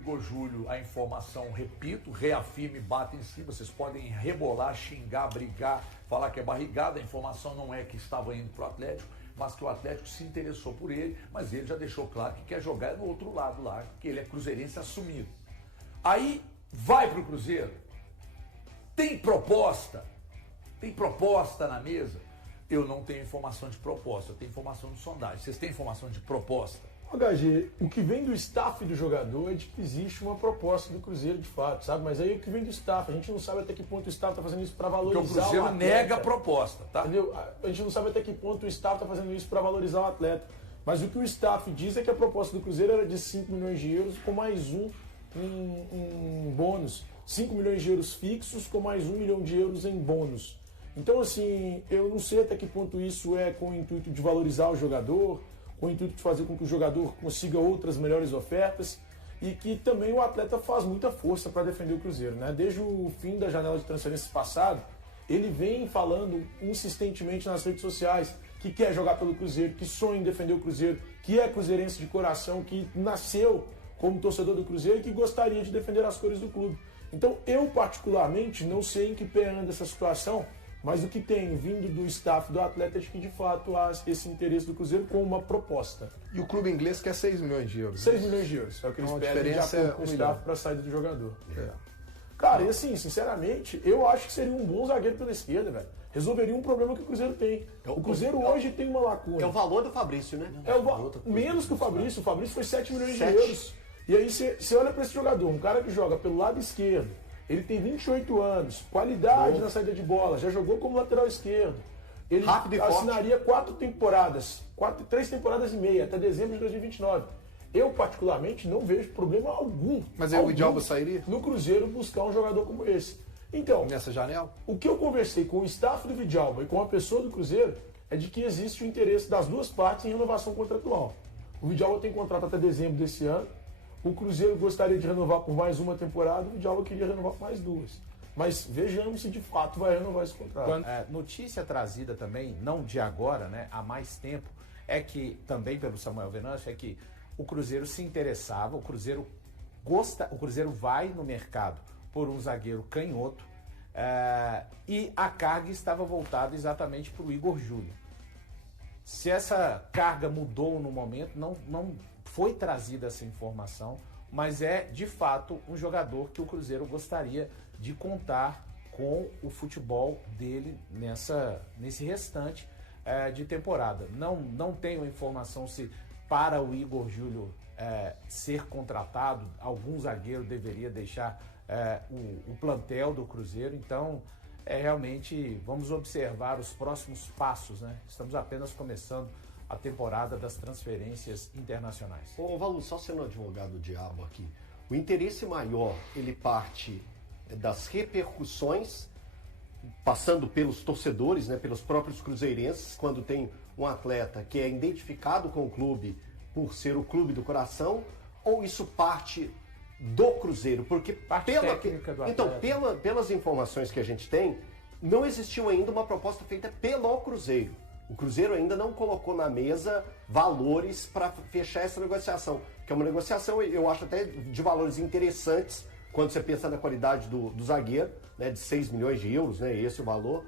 Igor Júlio, a informação, repito, reafirma e bate em cima. Vocês podem rebolar, xingar, brigar, falar que é barrigada. A informação não é que estava indo para o Atlético, mas que o Atlético se interessou por ele, mas ele já deixou claro que quer jogar no outro lado lá, que ele é cruzeirense assumido. Aí vai para o Cruzeiro, tem proposta na mesa. Eu não tenho informação de proposta, eu tenho informação de sondagem. Vocês têm informação de proposta? HG, o que vem do staff do jogador é de que existe uma proposta do Cruzeiro de fato, sabe? Mas aí o que vem do staff, a gente não sabe até que ponto o staff está fazendo isso para valorizar porque o Cruzeiro atleta. nega a proposta, tá? Entendeu? A gente não sabe até que ponto o staff está fazendo isso para valorizar o atleta. Mas o que o staff diz é que a proposta do Cruzeiro era de 5 milhões de euros com mais um bônus. 5 milhões de euros fixos com mais 1 milhão de euros em bônus. Então, assim, eu não sei até que ponto isso é com o intuito de valorizar o jogador, com o intuito de fazer com que o jogador consiga outras melhores ofertas e que também o atleta faz muita força para defender o Cruzeiro, né? Desde o fim da janela de transferências passado, ele vem falando insistentemente nas redes sociais que quer jogar pelo Cruzeiro, que sonha em defender o Cruzeiro, que é cruzeirense de coração, que nasceu como torcedor do Cruzeiro e que gostaria de defender as cores do clube. Então, eu particularmente não sei em que pé anda essa situação, mas o que tem vindo do staff do atleta é de que de fato há esse interesse do Cruzeiro com uma proposta. E o clube inglês quer 6 milhões de euros. 6 milhões de euros, é o que eles Então, a pedem de diferença acordo é com o 1 staff milhão. para a saída do jogador. Cara, e assim, sinceramente, eu acho que seria um bom zagueiro pela esquerda, velho. Resolveria um problema que o Cruzeiro tem. O Cruzeiro hoje tem uma lacuna. É o valor do Fabrício, né? Menos que o Fabrício foi 7 milhões de 7. euros. E aí você olha para esse jogador, um cara que joga pelo lado esquerdo, ele tem 28 anos, qualidade na saída de bola, já jogou como lateral esquerdo. Ele Rápido e forte. assinaria 3 temporadas e meia, até dezembro de 2029. Eu, particularmente, não vejo problema algum. Mas aí o Vidalba sairia? No Cruzeiro buscar um jogador como esse. Então, Nessa janela? o que eu conversei com o staff do Vidalba e com a pessoa do Cruzeiro é de que existe o interesse das duas partes em renovação contratual. O Vidalba tem contrato até dezembro desse ano. O Cruzeiro gostaria de renovar por mais uma temporada, o Vidalba queria renovar por mais 2. Mas vejamos se de fato vai renovar esse contrato. Notícia trazida também, não de agora, né, há mais tempo, é que, também pelo Samuel Venâncio, é que o Cruzeiro se interessava, o Cruzeiro vai no mercado por um zagueiro canhoto, e a carga estava voltada exatamente para o Igor Júlio. Se essa carga mudou no momento, não foi trazida essa informação, mas é de fato um jogador que o Cruzeiro gostaria de contar com o futebol dele nesse restante de temporada. Não tenho informação se para o Igor Júlio ser contratado, algum zagueiro deveria deixar o plantel do Cruzeiro. Então, realmente vamos observar os próximos passos, né? Estamos apenas começando a temporada das transferências internacionais. Ô, Valu, só sendo advogado do diabo aqui, o interesse maior, ele parte das repercussões, passando pelos torcedores, né, pelos próprios cruzeirenses, quando tem um atleta que é identificado com o clube por ser o clube do coração, ou isso parte do Cruzeiro? Porque técnica do então, atleta. pelas informações que a gente tem, não existiu ainda uma proposta feita pelo Cruzeiro. O Cruzeiro ainda não colocou na mesa valores para fechar essa negociação, que é uma negociação, eu acho até de valores interessantes, quando você pensa na qualidade do zagueiro, né, de 6 milhões de euros, né, esse é o valor.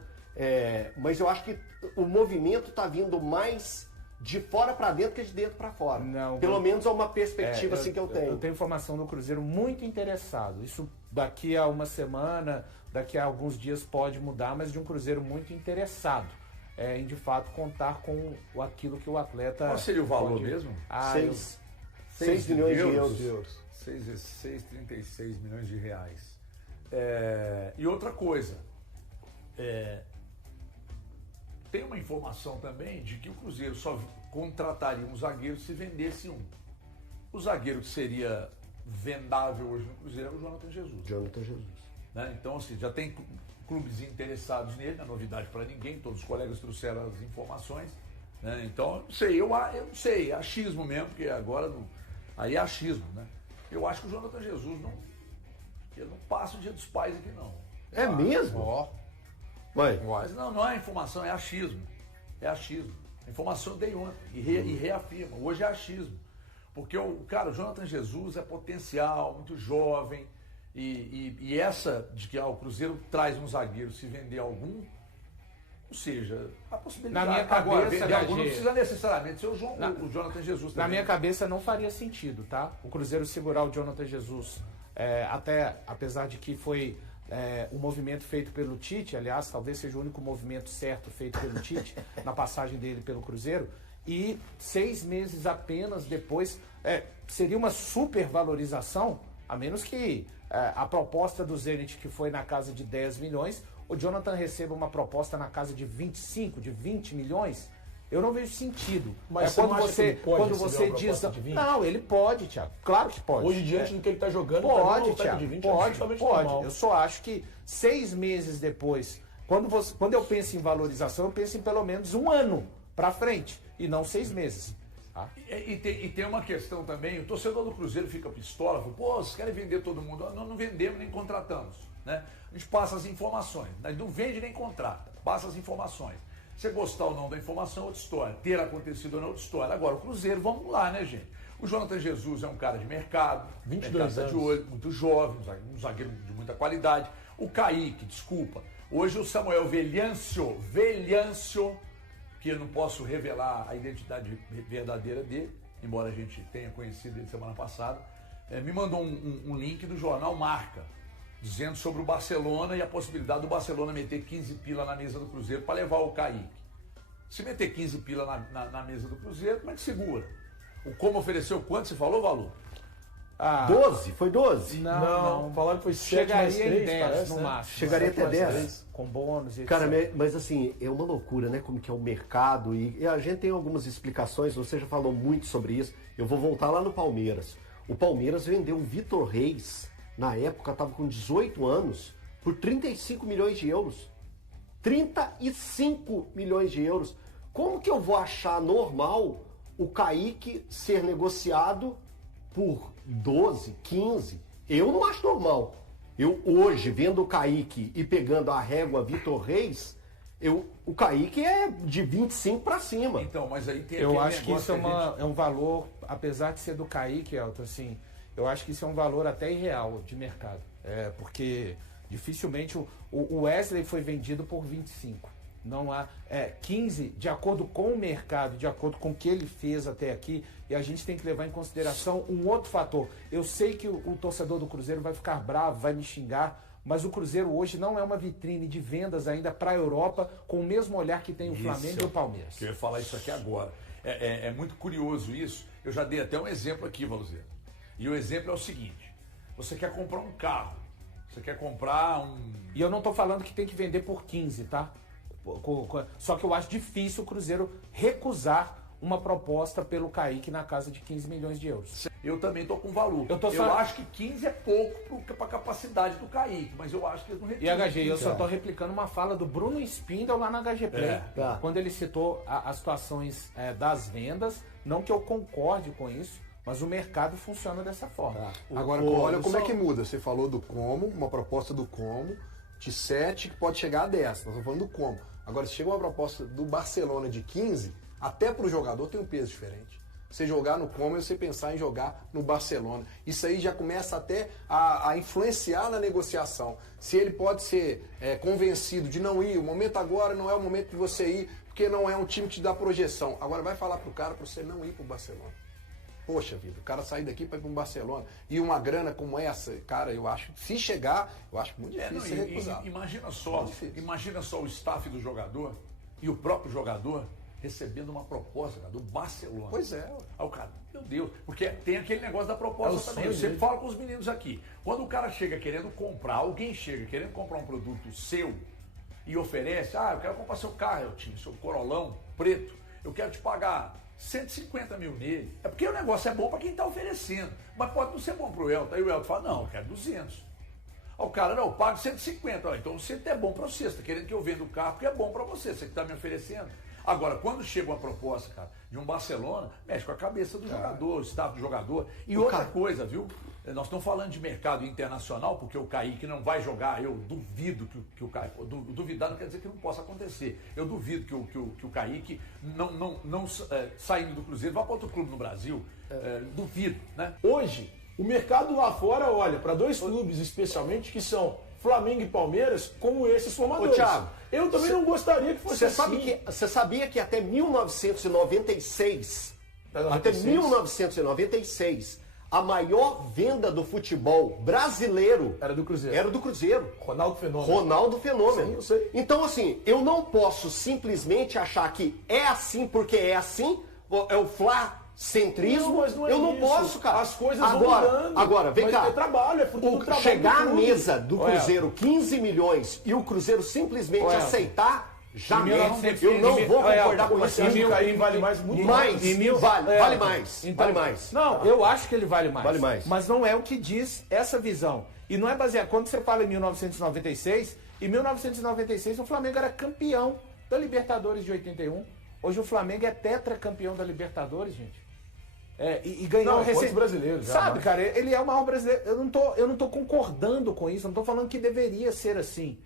Mas eu acho que o movimento está vindo mais de fora para dentro que de dentro para fora. Pelo menos é uma perspectiva assim que eu tenho. Eu tenho informação do Cruzeiro muito interessado. Isso daqui a uma semana, daqui a alguns dias pode mudar, mas de um Cruzeiro muito interessado em de fato contar com aquilo que o atleta... Qual seria o valor mesmo? 6 milhões de euros. 6,36 milhões de reais. E outra coisa, tem uma informação também de que o Cruzeiro só contrataria um zagueiro se vendesse um. O zagueiro que seria vendável hoje no Cruzeiro é o Jonathan Jesus. Né? Então, assim, já tem clubes interessados nele, não é novidade para ninguém, todos os colegas trouxeram as informações. Né? Então, eu não sei, é achismo mesmo, porque agora aí é achismo, né? Eu acho que o Jonathan Jesus ele não passa o Dia dos Pais aqui, não. É mesmo? Ó. Mas não é informação, é achismo. É achismo. A informação eu dei ontem e reafirma. Hoje é achismo. Porque o Jonathan Jesus é potencial, muito jovem, e essa de que o Cruzeiro traz um zagueiro se vender algum, ou seja, a possibilidade na minha cabeça, agora, vender algum não precisa necessariamente ser o Jonathan Jesus também. Na minha cabeça não faria sentido, tá? O Cruzeiro segurar o Jonathan Jesus, até apesar de que foi um movimento feito pelo Tite, aliás, talvez seja o único movimento certo feito pelo Tite na passagem dele pelo Cruzeiro, e 6 meses apenas depois seria uma supervalorização, a menos que a proposta do Zenit, que foi na casa de 10 milhões, o Jonathan receba uma proposta na casa de 25, de 20 milhões, eu não vejo sentido. Mas quando você diz... de 20? Não, ele pode, Thiago. Claro que pode. Hoje, diante do que ele está jogando, pode, Thiago, Thiago, de 20 pode. Normal. Eu só acho que 6 meses depois, quando eu penso em valorização, eu penso em pelo menos 1 ano para frente, e não 6 meses. Tá? E tem uma questão também, o torcedor do Cruzeiro fica pistola, fala, pô, vocês querem vender todo mundo? Não vendemos nem contratamos. Né? A gente passa as informações, não vende nem contrata, passa as informações. Você gostar ou não da informação é outra história, ter acontecido ou não é outra história. Agora, o Cruzeiro, vamos lá, né, gente? O Jonathan Jesus é um cara de mercado, 22 anos. De olho, muito jovem, um zagueiro de muita qualidade. O Kaique, desculpa, hoje o Samuel Velhâncio, que eu não posso revelar a identidade verdadeira dele, embora a gente tenha conhecido ele semana passada, me mandou um link do jornal Marca, dizendo sobre o Barcelona e a possibilidade do Barcelona meter 15 pila na mesa do Cruzeiro para levar o Kaique. Se meter 15 pila na mesa do Cruzeiro, como é que segura? O Como ofereceu quanto? Você falou, Valor? 12? Foi 12? Não. Falaram que foi 7 mais 3, chegaria em 10 parece, no né? máximo. Chegaria até 10? Com bônus e etc. Cara, mas assim, é uma loucura, né? Como que é o mercado. E a gente tem algumas explicações, você já falou muito sobre isso. Eu vou voltar lá no Palmeiras. O Palmeiras vendeu o Vitor Reis, na época estava com 18 anos, por 35 milhões de euros. 35 milhões de euros. Como que eu vou achar normal o Kaique ser negociado por 12, 15? Eu não acho normal. Eu hoje, vendo o Kaique e pegando a régua Vitor Reis, o Kaique é de 25 para cima. Então, mas aí tem eu acho que isso é um valor, apesar de ser do Kaique, Elton, assim, eu acho que isso é um valor até irreal de mercado. Porque dificilmente o Wesley foi vendido por 25. Não há 15, de acordo com o mercado, de acordo com o que ele fez até aqui, e a gente tem que levar em consideração um outro fator. Eu sei que o torcedor do Cruzeiro vai ficar bravo, vai me xingar, mas o Cruzeiro hoje não é uma vitrine de vendas ainda para a Europa com o mesmo olhar que tem o Flamengo e o Palmeiras. Eu ia falar isso aqui agora. É muito curioso isso. Eu já dei até um exemplo aqui, Valuzero. E o exemplo é o seguinte. Você quer comprar um carro. Você quer comprar um... E eu não estou falando que tem que vender por 15, tá? Só que eu acho difícil o Cruzeiro recusar uma proposta pelo Kaique na casa de 15 milhões de euros. Eu também estou com valor. Eu acho que 15 é pouco para a capacidade do Kaique, mas eu acho que eles não recusam. E HG, eu só estou replicando uma fala do Bruno Spindel lá na HG Play, quando ele citou as situações das vendas, não que eu concorde com isso, mas o mercado funciona dessa forma. Agora, olha como é que muda. Você falou do Como, uma proposta do Como, de 7 que pode chegar a 10. Nós estamos falando do Como. Agora, se chega uma proposta do Barcelona de 15, até para o jogador tem um peso diferente. Você jogar no Como e você pensar em jogar no Barcelona. Isso aí já começa até a influenciar na negociação. Se ele pode ser convencido de não ir, o momento agora não é o momento de você ir, porque não é um time que te dá projeção. Agora vai falar para o cara para você não ir para o Barcelona. Poxa vida, o cara sair daqui para ir para um Barcelona e uma grana como essa, cara, eu acho, se chegar, eu acho muito difícil ser recusado. Imagina só o staff do jogador e o próprio jogador recebendo uma proposta, cara, do Barcelona. Pois é. Aí o cara, meu Deus, porque tem aquele negócio da proposta também. Eu sempre falo com os meninos aqui, quando o cara chega querendo comprar, alguém chega querendo comprar um produto seu e oferece, eu quero comprar seu carro, Eltinho, seu Corolão preto, eu quero te pagar 150 mil nele. É porque o negócio é bom para quem está oferecendo. Mas pode não ser bom para o Elton. Aí o Elton fala, não, eu quero 200. Aí o cara, não, eu pago 150. Então 100 é bom para você. Você está querendo que eu venda o carro porque é bom para você. Você que está me oferecendo. Agora, quando chega uma proposta, cara, de um Barcelona, mexe com a cabeça do jogador, o staff do jogador. E outra coisa, viu? Nós estamos falando de mercado internacional, porque o Kaique não vai jogar. Eu duvido que o Kaique. Duvidar não quer dizer que não possa acontecer. Eu duvido que o Kaique, saindo do Cruzeiro, vá para outro clube no Brasil. Duvido, né? Hoje, o mercado lá fora olha para dois clubes, especialmente, que são Flamengo e Palmeiras, como esses formadores. Ô, Thiago, eu também não gostaria que fosse assim. Você sabia que até 1996, até 1996, a maior venda do futebol brasileiro era do Cruzeiro. Era do Cruzeiro. Ronaldo Fenômeno. Ronaldo Fenômeno. Sim, eu sei. Então, assim, eu não posso simplesmente achar que é assim porque é assim, é o flacentrismo. Mas não é eu não isso. posso, cara. As coisas vão mudando. Agora, vem cá. É trabalho, é fruto do trabalho. Chegar à do clube. mesa do Cruzeiro 15 milhões e o Cruzeiro simplesmente aceitar, jamais. Eu não vou concordar com isso. O Kaique vale mais, muito Mais, mais. vale mais. Então, Vale mais. Não, eu acho que ele vale mais. Vale mais. Mas não é o que diz essa visão. E não é baseado. Quando você fala em 1996, em 1996 o Flamengo era campeão da Libertadores de 81. Hoje o Flamengo é tetracampeão da Libertadores, gente. E ganhou recente brasileiro já. Sabe, cara, ele é o maior brasileiro. Eu não tô concordando com isso, não tô falando que deveria ser assim.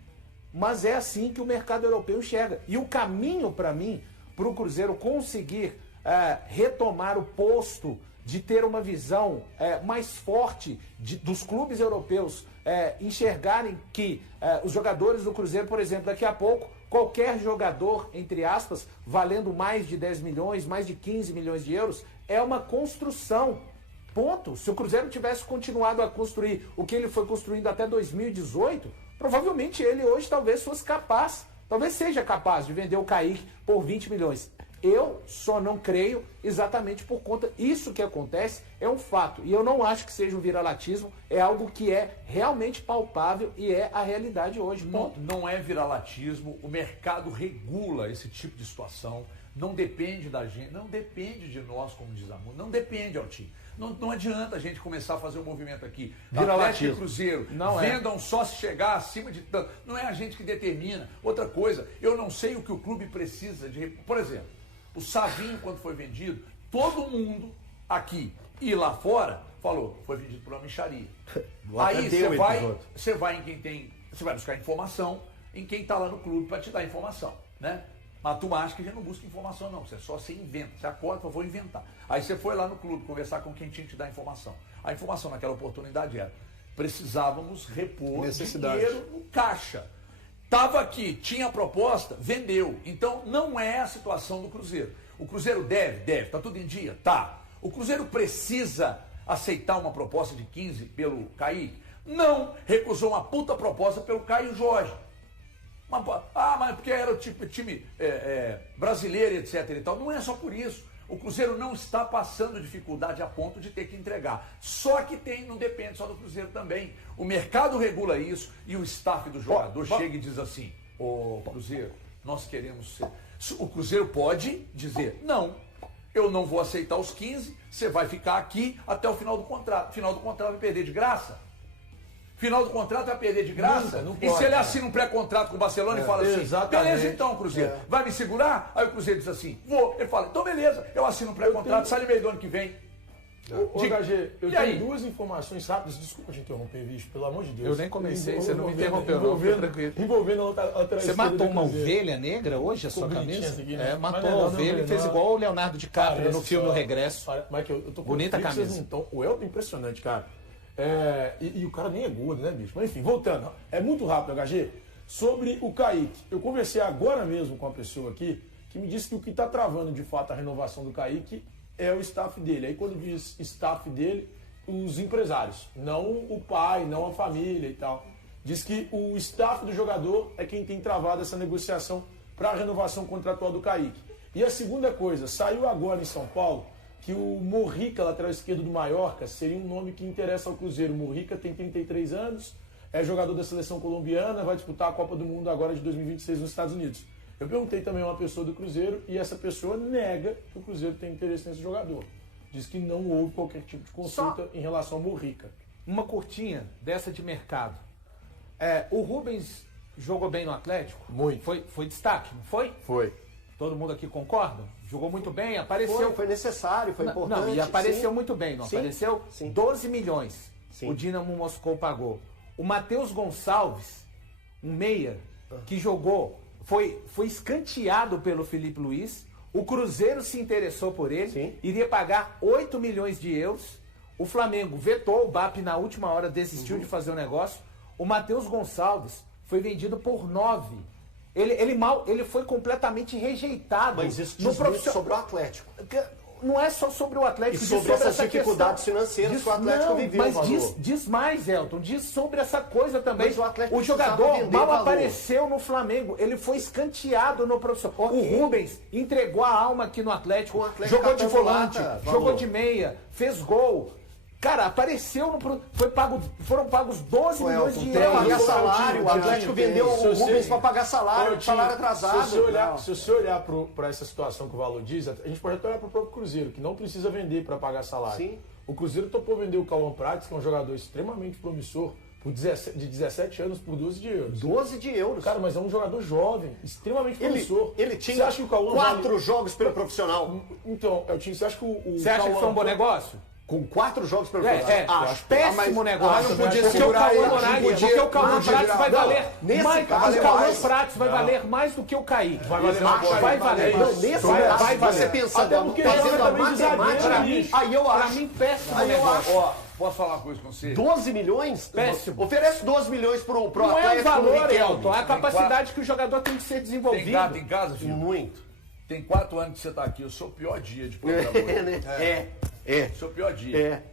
Mas é assim que o mercado europeu enxerga. E o caminho, para mim, para o Cruzeiro conseguir retomar o posto de ter uma visão mais forte dos clubes europeus enxergarem que os jogadores do Cruzeiro, por exemplo, daqui a pouco, qualquer jogador, entre aspas, valendo mais de 10 milhões, mais de 15 milhões de euros, é uma construção. Ponto. Se o Cruzeiro tivesse continuado a construir o que ele foi construindo até 2018, provavelmente ele hoje talvez fosse capaz, talvez seja capaz de vender o Kaique por 20 milhões. Eu só não creio exatamente por conta. Isso que acontece é um fato. E eu não acho que seja um viralatismo. É algo que é realmente palpável e é a realidade hoje. Não é viralatismo. O mercado regula esse tipo de situação. Não depende da gente. Não depende de nós, como diz a música. Não depende, Altinho. Não adianta a gente começar a fazer um movimento aqui. Atlético e Cruzeiro. Não vendam só se chegar acima de tanto. Não é a gente que determina. Outra coisa, eu não sei o que o clube precisa de... Por exemplo, o Savinho, quando foi vendido, todo mundo aqui e lá fora falou, foi vendido por uma mixaria. Aí você vai em quem tem... Você vai buscar informação em quem está lá no clube para te dar informação, né? Mas tu acha que a gente não busca informação, não. Você só se inventa. Você acorda e fala, vou inventar. Aí você foi lá no clube conversar com quem tinha que te dar informação. A informação naquela oportunidade era, precisávamos repor dinheiro no caixa. Estava aqui, tinha a proposta, vendeu. Então não é a situação do Cruzeiro. O Cruzeiro deve. Tá tudo em dia? Tá. O Cruzeiro precisa aceitar uma proposta de 15 pelo Kaique? Não. Recusou uma puta proposta pelo Caio Jorge. Mas porque era o time brasileiro, etc. e tal. Não é só por isso. O Cruzeiro não está passando dificuldade a ponto de ter que entregar. Só que não depende só do Cruzeiro também. O mercado regula isso e o staff do jogador chega e diz assim, ô Cruzeiro, nós queremos ser... O Cruzeiro pode dizer, não, eu não vou aceitar os 15, você vai ficar aqui até o final do contrato. Final do contrato vai perder de graça? Final do contrato vai perder de graça? Não e pode, se ele assina um pré-contrato com o Barcelona e fala assim, beleza então, Cruzeiro, vai me segurar? Aí o Cruzeiro diz assim, vou. Ele fala, então beleza, eu assino um pré-contrato, sai no meio do ano que vem. Ô, HG, eu tenho duas informações rápidas, desculpa te interromper, bicho, pelo amor de Deus. Eu nem comecei, você não me interrompeu, não, envolvendo a lateral. Você matou uma ovelha negra hoje, a sua camisa? Aqui, né? Matou a ovelha e fez igual o Leonardo DiCaprio no filme O Regresso. Michael, eu tô com bonita camisa. O Elton é impressionante, cara. E o cara nem é gordo, né, bicho? Mas enfim, voltando. É muito rápido, HG. Sobre o Kaique. Eu conversei agora mesmo com uma pessoa aqui que me disse que o que está travando de fato a renovação do Kaique é o staff dele. Aí quando diz staff dele, os empresários. Não o pai, não a família e tal. Diz que o staff do jogador é quem tem travado essa negociação para a renovação contratual do Kaique. E a segunda coisa, saiu agora em São Paulo que o Morrica, lateral esquerdo do Mallorca, seria um nome que interessa ao Cruzeiro. O Morrica tem 33 anos, é jogador da seleção colombiana, vai disputar a Copa do Mundo agora de 2026 nos Estados Unidos. Eu perguntei também a uma pessoa do Cruzeiro e essa pessoa nega que o Cruzeiro tem interesse nesse jogador. Diz que não houve qualquer tipo de consulta em relação ao Morrica. Uma curtinha dessa de mercado. O Rubens jogou bem no Atlético? Muito. Foi destaque, não foi? Foi. Todo mundo aqui concorda? Jogou muito bem, apareceu... Foi necessário, foi importante. Não, e apareceu muito bem, não sim, apareceu? Sim. 12 milhões. o Dinamo Moscou pagou. O Matheus Gonçalves, um meia, que jogou, foi escanteado pelo Felipe Luiz, o Cruzeiro se interessou por ele, iria pagar 8 milhões de euros, o Flamengo vetou, o BAP na última hora desistiu de fazer o negócio, o Matheus Gonçalves foi vendido por 9. Ele foi completamente rejeitado. Mas isso diz muito sobre o Atlético. Não é só sobre o Atlético. E sobre essas dificuldades financeiras que o Atlético viveu. Mas diz mais, Elton. Diz sobre essa coisa também. Mas o jogador mal apareceu no Flamengo. Ele foi escanteado no profissional. O Rubens entregou a alma aqui no Atlético. Jogou de volante, jogou de meia, fez gol. Cara, apareceu no... Foram pagos 12 milhões de euros. Pagar salário, o Atlético vendeu o Rubens para pagar salário atrasado. Se você olhar para essa situação que o Valor diz, a gente pode até olhar para o próprio Cruzeiro, que não precisa vender para pagar salário. Sim. O Cruzeiro topou vender o Cauã Prates, que é um jogador extremamente promissor, de 17 anos por 12 de euros. 12 de euros. Cara, mas é um jogador jovem, extremamente promissor. Ele tinha 4 jogos pelo profissional. Então, você acha que Você acha que foi um bom negócio? Com 4 jogos pelo profissional. Acho péssimo negócio. Não podia segurar Porque o Cauã Prates vai valer mais. O Cauã Prates vai valer mais do que o Kaique. Vai valer. Não, nesse caso, você pensando, fazendo a matemática, aí eu acho. Pra mim, péssimo negócio. Posso falar uma coisa com você? 12 milhões? Péssimo. Oferece 12 milhões pro Atlético. Não é o valor, Elton. É a capacidade que o jogador tem que ser desenvolvido. Tem gato em casa, filho? Muito. Tem 4 anos que você tá aqui. Eu sou o pior dia de programa. Seu pior dia.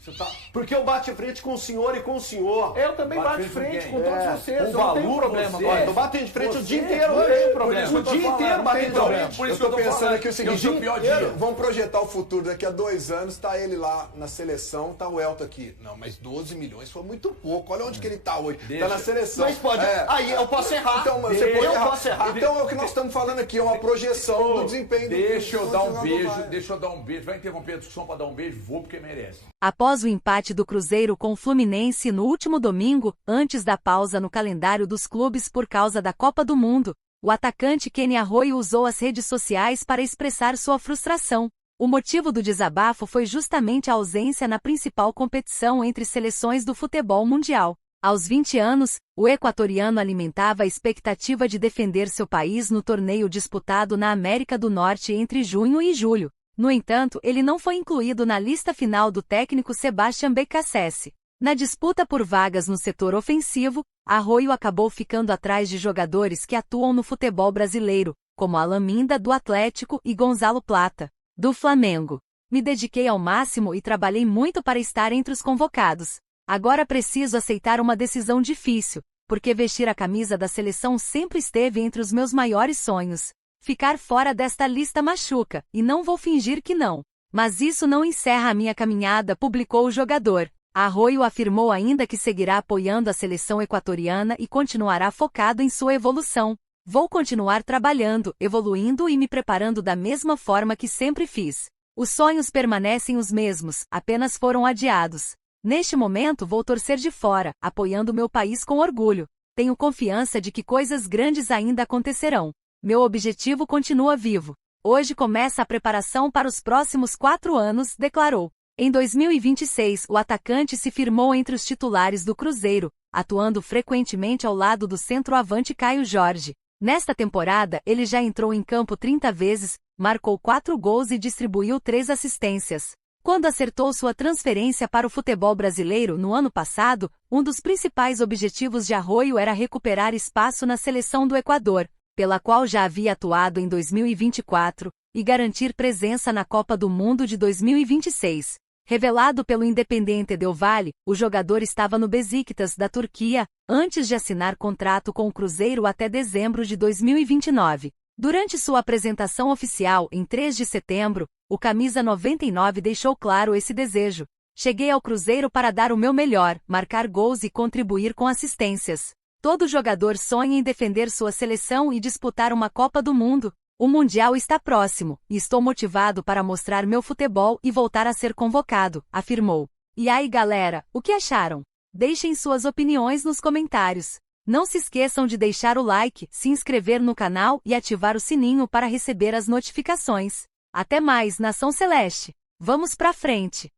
Você tá... Porque eu bate frente com o senhor e com o senhor. Eu também bato de frente com todos vocês. Com não tem valor, problema. Eu bato de frente o dia inteiro. Não tem problema. O dia inteiro batendo problema. Por isso que eu tô pensando aqui o seguinte, o pior dia. Vamos projetar o futuro. Daqui a 2 anos tá ele lá na seleção, tá o Elton aqui. Não, mas 12 milhões foi muito pouco. Olha onde que ele tá hoje. Tá na seleção. Mas pode. Aí eu posso errar. Então, você pode errar. Posso errar. Então é o que nós estamos falando aqui, é uma projeção do desempenho. Deixa eu dar um beijo. Vai interromper a discussão pra dar um beijo? Vou porque merece. Após o empate do Cruzeiro com o Fluminense no último domingo, antes da pausa no calendário dos clubes por causa da Copa do Mundo, o atacante Kenny Arroyo usou as redes sociais para expressar sua frustração. O motivo do desabafo foi justamente a ausência na principal competição entre seleções do futebol mundial. Aos 20 anos, o equatoriano alimentava a expectativa de defender seu país no torneio disputado na América do Norte entre junho e julho. No entanto, ele não foi incluído na lista final do técnico Sebastián Beccacece. Na disputa por vagas no setor ofensivo, Arroyo acabou ficando atrás de jogadores que atuam no futebol brasileiro, como Alan Minda, do Atlético, e Gonzalo Plata, do Flamengo. Me dediquei ao máximo e trabalhei muito para estar entre os convocados. Agora preciso aceitar uma decisão difícil, porque vestir a camisa da seleção sempre esteve entre os meus maiores sonhos. Ficar fora desta lista machuca, e não vou fingir que não. Mas isso não encerra a minha caminhada, publicou o jogador. Arroyo afirmou ainda que seguirá apoiando a seleção equatoriana e continuará focado em sua evolução. Vou continuar trabalhando, evoluindo e me preparando da mesma forma que sempre fiz. Os sonhos permanecem os mesmos, apenas foram adiados. Neste momento vou torcer de fora, apoiando meu país com orgulho. Tenho confiança de que coisas grandes ainda acontecerão. Meu objetivo continua vivo. Hoje começa a preparação para os próximos 4 anos, declarou. Em 2026, o atacante se firmou entre os titulares do Cruzeiro, atuando frequentemente ao lado do centroavante Caio Jorge. Nesta temporada, ele já entrou em campo 30 vezes, marcou 4 gols e distribuiu 3 assistências. Quando acertou sua transferência para o futebol brasileiro no ano passado, um dos principais objetivos de Arroyo era recuperar espaço na seleção do Equador, pela qual já havia atuado em 2024, e garantir presença na Copa do Mundo de 2026. Revelado pelo Independiente del Valle, o jogador estava no Beşiktaş da Turquia, antes de assinar contrato com o Cruzeiro até dezembro de 2029. Durante sua apresentação oficial, em 3 de setembro, o camisa 99 deixou claro esse desejo. Cheguei ao Cruzeiro para dar o meu melhor, marcar gols e contribuir com assistências. Todo jogador sonha em defender sua seleção e disputar uma Copa do Mundo. O Mundial está próximo, e estou motivado para mostrar meu futebol e voltar a ser convocado, afirmou. E aí galera, o que acharam? Deixem suas opiniões nos comentários. Não se esqueçam de deixar o like, se inscrever no canal e ativar o sininho para receber as notificações. Até mais, Nação Celeste! Vamos pra frente!